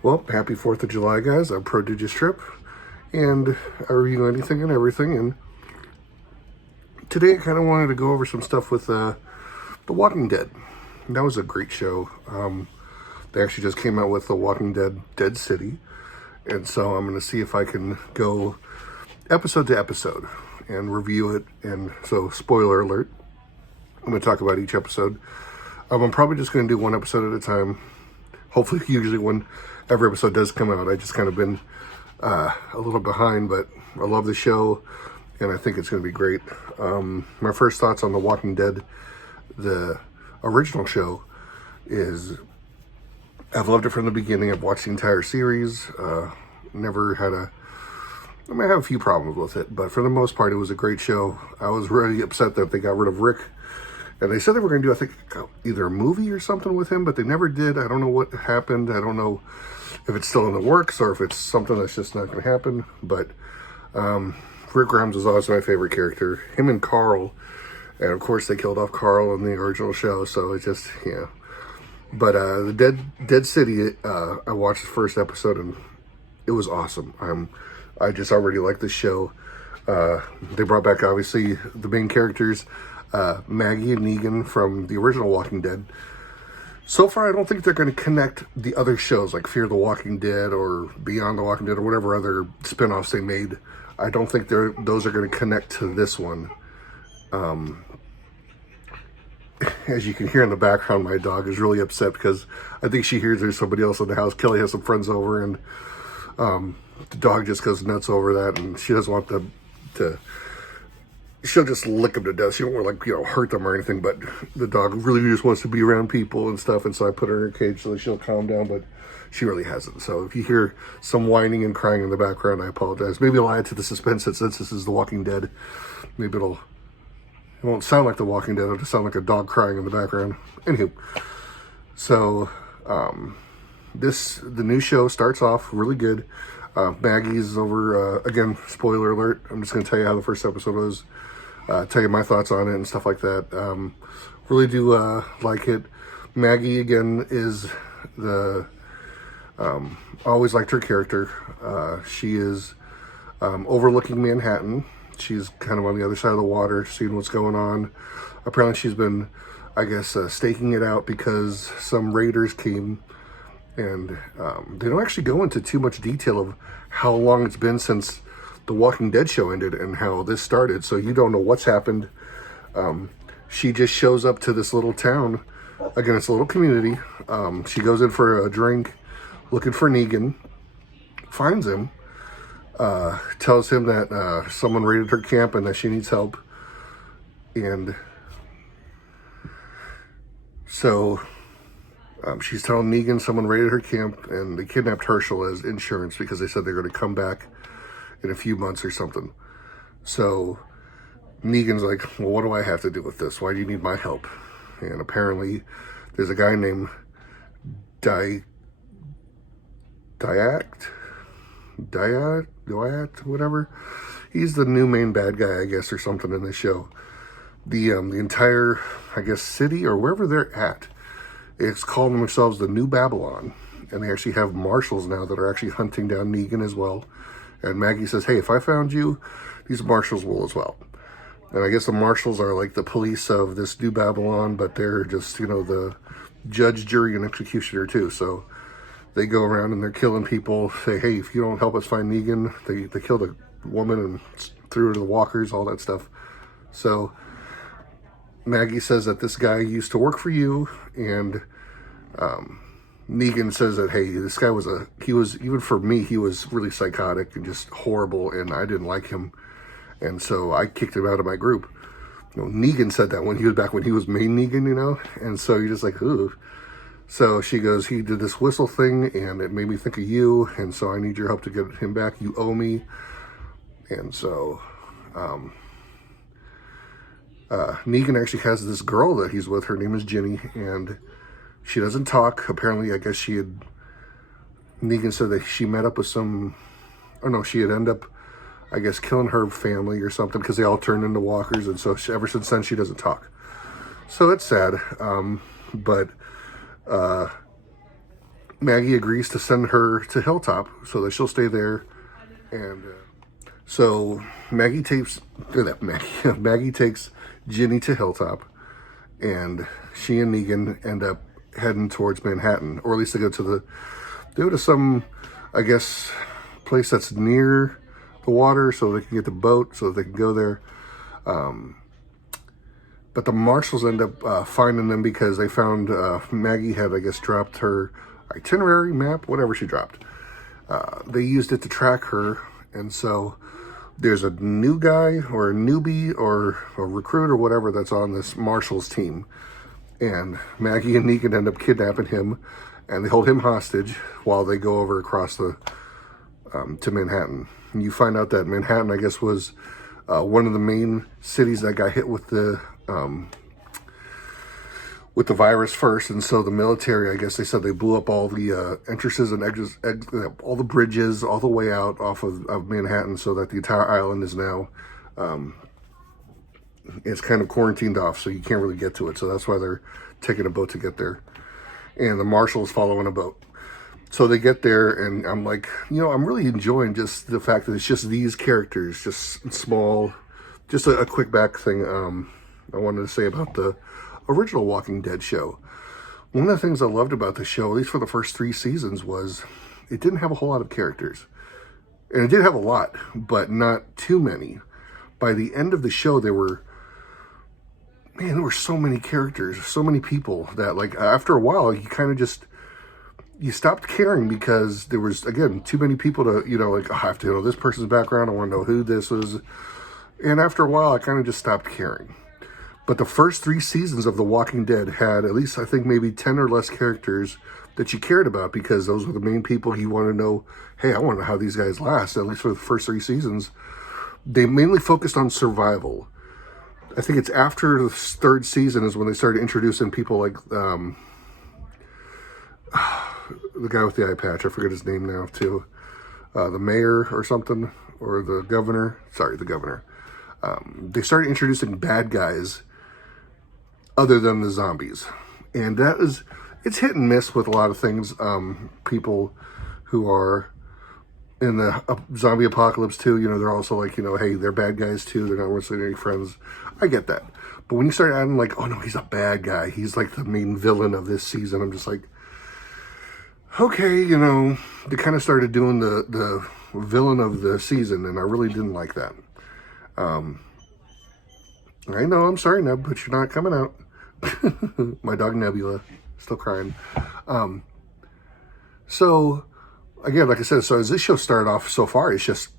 Well, happy 4th of July, guys. I'm Prodigious Trip, and I review anything and everything. And today I kind of wanted to go over some stuff with The Walking Dead. That was a great show. They actually just came out with The Walking Dead Dead City, and so I'm going to see if I can go episode to episode and review it. And so, spoiler alert, I'm going to talk about each episode. I'm probably just going to do one episode at a time. Hopefully, usually when every episode does come out, I just kind of been a little behind, but I love the show, and I think it's going to be great. My first thoughts on The Walking Dead, the original show, is I've loved it from the beginning. I've watched the entire series. Never had I might have a few problems with it, but for the most part, it was a great show. I was really upset that they got rid of Rick. And they said they were going to do, I think, either a movie or something with him, but they never did. I don't know what happened. I don't know if it's still in the works or if it's something that's just not going to happen. But Rick Grimes was always my favorite character. Him and Carl. And, of course, they killed off Carl in the original show, so it just, yeah. But the Dead City, I watched the first episode, and it was awesome. I just already like the show. They brought back, obviously, the main characters, Maggie and Negan from the original Walking Dead. So far, I don't think they're going to connect the other shows like Fear the Walking Dead or Beyond the Walking Dead or whatever other spin-offs they made. I don't think those are going to connect to this one. As you can hear in the background, my dog is really upset because I think she hears there's somebody else in the house. Kelly has some friends over, and the dog just goes nuts over that, and she doesn't want them to. She'll just lick them to death. She don't want to hurt them or anything, but the dog really just wants to be around people and stuff, and so I put her in her cage so that she'll calm down, but she really hasn't. So if you hear some whining and crying in the background, I apologize. Maybe it'll add to the suspense since this is The Walking Dead. Maybe it won't sound like The Walking Dead. It'll just sound like a dog crying in the background. Anywho, so the new show starts off really good. Maggie's over, again, spoiler alert. I'm just going to tell you how the first episode was. Tell you my thoughts on it and stuff like that. Really do like it. Maggie, again, is always liked her character. She is overlooking Manhattan. She's kind of on the other side of the water, seeing what's going on. Apparently she's been, I guess, staking it out because some raiders came, and they don't actually go into too much detail of how long it's been since the Walking Dead show ended and how this started, so you don't know what's happened. She just shows up to this little town. Again, it's a little community. She goes in for a drink, looking for Negan, finds him, tells him that someone raided her camp and that she needs help. And so she's telling Negan someone raided her camp and they kidnapped Herschel as insurance because they said they're going to come back in a few months or something. So Negan's like, well, what do I have to do with this? Why do you need my help? And apparently there's a guy named Dyatt, whatever. He's the new main bad guy, I guess, or something in this show. The entire, I guess, city or wherever they're at, it's calling themselves the New Babylon. And they actually have marshals now that are actually hunting down Negan as well. And Maggie says, hey, if I found you, these marshals will as well. And I guess the marshals are like the police of this New Babylon, but they're just, the judge, jury, and executioner too. So they go around and they're killing people, say, hey, if you don't help us find Negan, they killed a woman and threw her to the walkers, all that stuff. So Maggie says that this guy used to work for you, and Negan says that, hey, this guy even for me, he was really psychotic and just horrible, and I didn't like him. And so I kicked him out of my group. Negan said that when he was main Negan, and so you're just like, ooh. So she goes, he did this whistle thing, and it made me think of you, and so I need your help to get him back. You owe me. And so Negan actually has this girl that he's with. Her name is Jenny, and she doesn't talk. Apparently, I guess Negan said that she met up with she had ended up, I guess, killing her family or something because they all turned into walkers, and so ever since then, she doesn't talk. So it's sad, but Maggie agrees to send her to Hilltop so that she'll stay there. And so Maggie takes Maggie takes Ginny to Hilltop, and she and Negan end up heading towards Manhattan, or at least they go to some, I guess, place that's near the water so they can get the boat so they can go there. But the marshals end up finding them because they found Maggie had, I guess, dropped her itinerary map, whatever she dropped. They used it to track her, and so there's a new guy or a newbie or a recruit or whatever that's on this marshal's team. And Maggie and Negan end up kidnapping him, and they hold him hostage while they go over across to Manhattan. And you find out that Manhattan, I guess, was one of the main cities that got hit with the virus first, and so the military, I guess they said they blew up all the entrances and exits, all the bridges, all the way out off of Manhattan, so that the entire island is now, it's kind of quarantined off, so you can't really get to it. So that's why they're taking a boat to get there, and the marshal's following a boat. So they get there, and I'm like, I'm really enjoying just the fact that it's just these characters, just small, just a quick back thing I wanted to say about the original Walking Dead show. One of the things I loved about the show, at least for the first 3 seasons, was it didn't have a whole lot of characters. And it did have a lot, but not too many. By the end of the show, there were so many characters, so many people that, like, after a while, you stopped caring because there was, again, too many people to, I have to know this person's background, I want to know who this is. And after a while, I kind of just stopped caring. But the first 3 seasons of The Walking Dead had at least, I think, maybe 10 or less characters that you cared about, because those were the main people you want to know, hey, I want to know how these guys last, at least for the first 3 seasons. They mainly focused on survival. I think it's after the 3rd season is when they started introducing people like the guy with the eye patch, I forget his name now, too. The mayor or something, or the governor. Sorry, the governor. They started introducing bad guys other than the zombies. And it's hit and miss with a lot of things. People who are in the zombie apocalypse too, they're also like, hey, they're bad guys too. They're not necessarily any friends. I get that. But when you start adding like, oh no, he's a bad guy, he's like the main villain of this season, I'm just like, okay, they kind of started doing the villain of the season, and I really didn't like that. I know, I'm sorry, Neb, but you're not coming out. My dog Nebula, still crying. So, again, like I said, so as this show started off so far, it's just,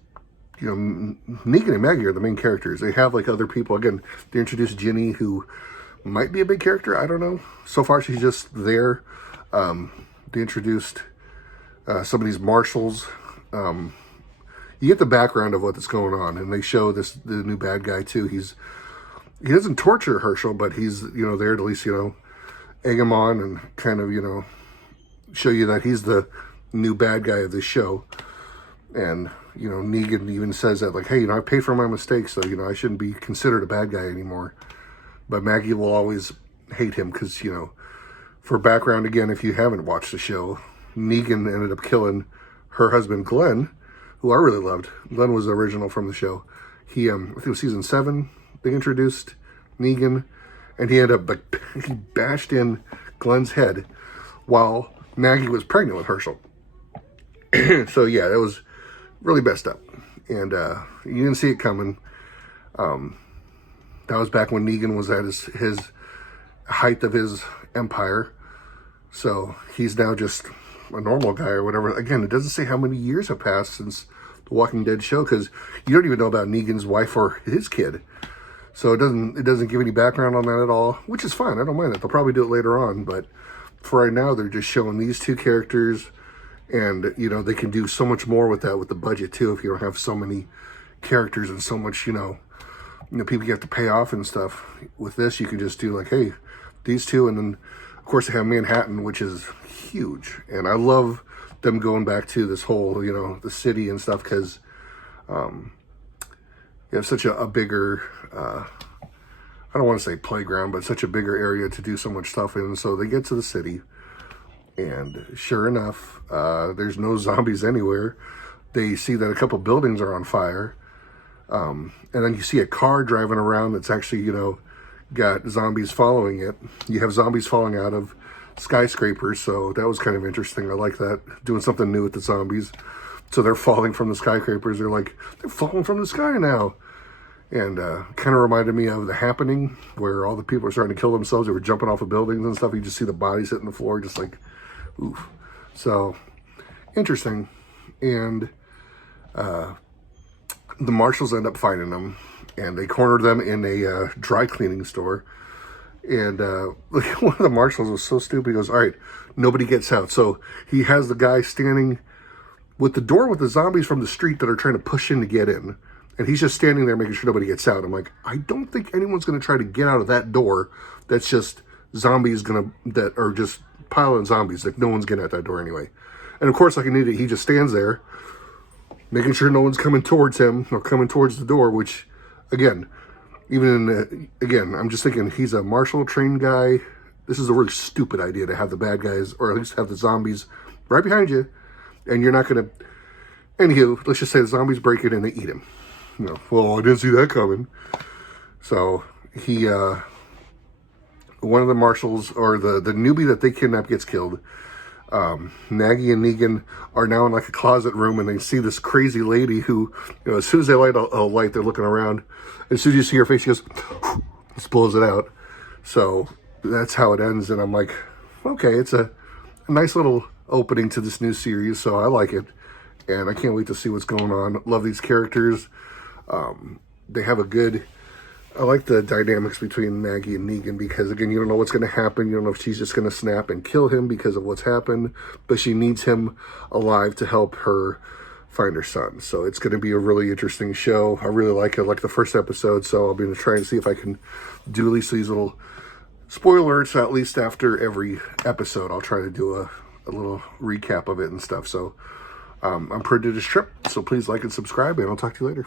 Negan and Maggie are the main characters. They have, like, other people. Again, they introduced Ginny, who might be a big character, I don't know. So far, she's just there. They introduced some of these marshals. You get the background of what's going on, and they show the new bad guy, too. He doesn't torture Herschel, but he's, there to at least, egg him on and kind of, show you that he's the new bad guy of the show. And, Negan even says that, like, hey, I paid for my mistakes, so, I shouldn't be considered a bad guy anymore. But Maggie will always hate him because, for background, again, if you haven't watched the show, Negan ended up killing her husband, Glenn, who I really loved. Glenn was the original from the show. He, I think it was season 7, they introduced Negan, and he ended up, he bashed in Glenn's head while Maggie was pregnant with Herschel. So yeah, that was really messed up, and you didn't see it coming. That was back when Negan was at his height of his empire, so he's now just a normal guy or whatever. Again, it doesn't say how many years have passed since the Walking Dead show, because you don't even know about Negan's wife or his kid. So it doesn't give any background on that at all, which is fine. I don't mind it. They'll probably do it later on, but for right now, they're just showing these 2 characters, and they can do so much more with that with the budget too. If you don't have so many characters and so much, people you have to pay off and stuff. With this, you can just do like, hey, these 2, and then of course they have Manhattan, which is huge, and I love them going back to this whole, the city and stuff, because you have such a bigger, I don't want to say playground, but such a bigger area to do so much stuff in. So they get to the city, And sure enough, there's no zombies anywhere. They see that a couple buildings are on fire. And then you see a car driving around that's actually, got zombies following it. You have zombies falling out of skyscrapers, so that was kind of interesting. I like that, doing something new with the zombies. So they're falling from the skyscrapers. They're falling from the sky now. And kind of reminded me of The Happening, where all the people are starting to kill themselves. They were jumping off of buildings and stuff. You just see the bodies hitting the floor, just like, oof. So, interesting. And the marshals end up finding them, and they cornered them in a dry cleaning store. And one of the marshals was so stupid. He goes, all right, nobody gets out. So he has the guy standing with the door with the zombies from the street that are trying to push in to get in. And he's just standing there making sure nobody gets out. I'm like, I don't think anyone's going to try to get out of that door. That's just zombies that are just piling zombies. Like, no one's getting out that door anyway. And of course, like an idiot, he just stands there making sure no one's coming towards him or coming towards the door, which, again, I'm just thinking he's a martial trained guy. This is a really stupid idea to have the bad guys, or at least have the zombies right behind you. And you're not going to... Anywho, let's just say the zombies break it and they eat him. Well, I didn't see that coming. So he, one of the marshals, or the newbie that they kidnap, gets killed. Maggie and Negan are now in like a closet room, and they see this crazy lady who, as soon as they light a light, they're looking around. As soon as you see her face, she goes, just blows it out. So that's how it ends. And I'm like, okay, it's a nice little opening to this new series, so I like it. And I can't wait to see what's going on. Love these characters. They have I like the dynamics between Maggie and Negan, because again, you don't know what's going to happen. You don't know if she's just going to snap and kill him because of what's happened, but she needs him alive to help her find her son. So it's going to be a really interesting show. I really like it. I like the first episode, so I'll be going to try and see if I can do at least these little spoilers, at least after every episode. I'll try to do a little recap of it and stuff. So I'm Prodigious Trip, so please like and subscribe, and I'll talk to you later.